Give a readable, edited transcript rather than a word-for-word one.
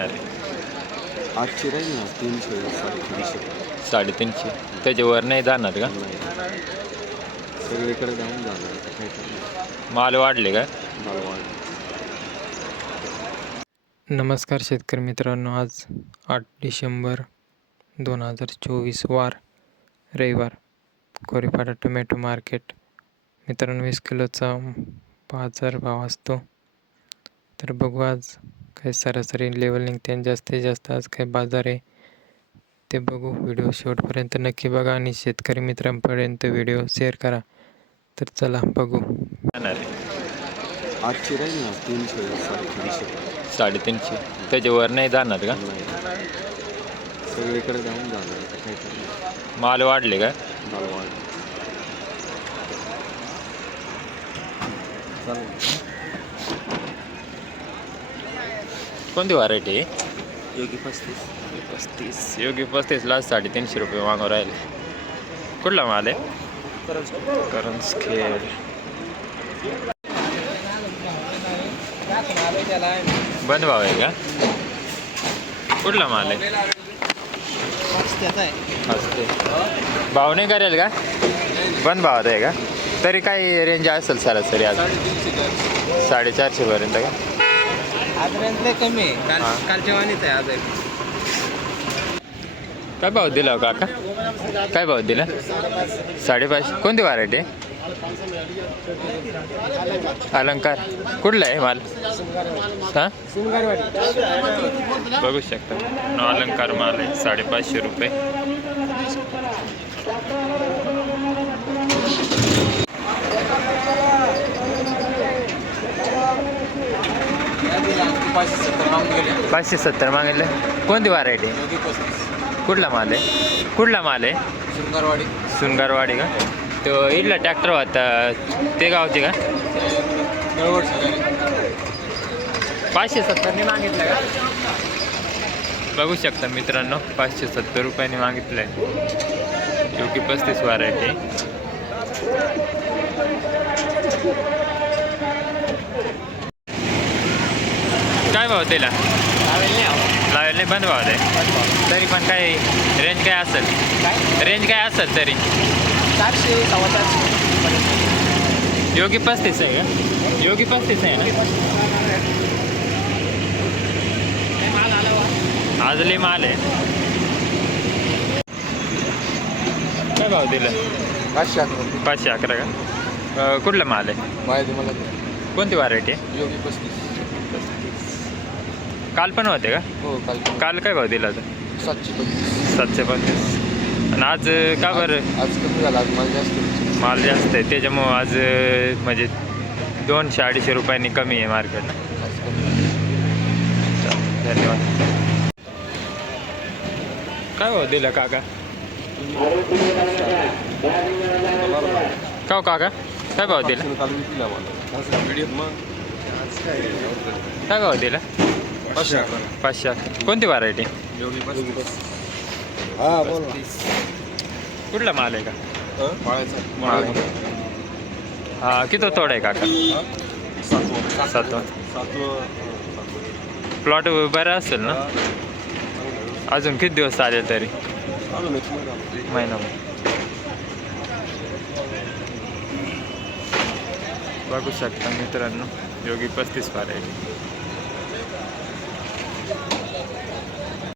जाणार आहे? आजची राहील ना 300 350. 350 त्याच्यावर नाही जाणार का? सगळीकडे जाऊन जाणार आता काय करणार. माल वाढले का? मालवाड. नमस्कार शेतकरी मित्रांनो, आज 8 डिसेंबर 2024 वार रविवार कोरीपाडा टोमॅटो मार्केट. मित्रांनो, 20 किलोचा बाजार भाव असतो. तर बघू आज काय सरासरी लेवल निघते आणि जास्तीत जास्त आज काय बाजार आहे ते बघू. व्हिडिओ शेवटपर्यंत नक्की बघा आणि शेतकरी मित्रांपर्यंत व्हिडिओ शेअर करा. तर चला बघू. जाणार आहे आजची राहील ना 300 350. 350 त्याच्यावर नाही जाणार का? सगळीकडे जाऊन जाणार आता काय करणार. माल वाढले का? मालवाड. चालेल. कोणती व्हरायटी आहे? योगी 35. 35 योगी 35ला 350 रुपये मागू राहिले. कुठला माल आहे? करंजखेड. बंद भाव आहे का? कुठला माल आहे? असते भाव नाही करेल का? बंद भावात आहे का? तरी काय रेंज असेल सरासरी आज? 450 पर्यंत का? आजपर्यंत कमी आहे. कालच्या वाणीच आहे आज. काय भाव दिला हो काका? काय भाव दिला? 550. कोणती व्हरायटी आहे? अलंकार. कुठला आहे माल? हां, बघू शकता अलंकार माल आहे. 550 रुपये. गेले 570 मागितले. कोणती व्हरायटी? कुठला माल आहे? कुठला माल आहे? सुंदरवाडी. सुनगारवाडी का? तो इथला ट्रॅक्टर होता ते गावचे का? 570 मागितलं का? बघू शकता मित्रांनो, 570 रुपयांनी मागितलं आहे. योगी 35 व्हरायटी. काय भाव दिला? लावेल नाही, बंद भाव आहे. तरी पण काय रेंज काय असेल? रेंज काय असेल तरी? 400 450. योगी 35 आहे का? योगी 35 आहे ना? आजले माल आहे. काय भाव दिला? 511 का? कुठला माल आहे? माहिती मला कोणती व्हरायटी आहे? योगी 35. काल पण होते का? हो काल काय भाव दिला होता? 735. 735. आणि आज का बरं? आज कमी झाला. आज मला जास्त माल जास्त आहे त्याच्यामुळं आज म्हणजे 200-250 रुपयांनी कमी आहे मार्केट. धन्यवाद. काय भाव दिला काका? का हो काका, काय भाव दिला? काय भाव दिला? 500. कोणती व्हरायटी? हां बोला. कुठला माल आहे का? माल. हा, किती तोड आहे काका? 7. प्लॉट बरा असेल ना? अजून किती दिवस चालेल तरी? महिनाभर. बघू शकता मित्रांनो, योगी 35 व्हरायटी.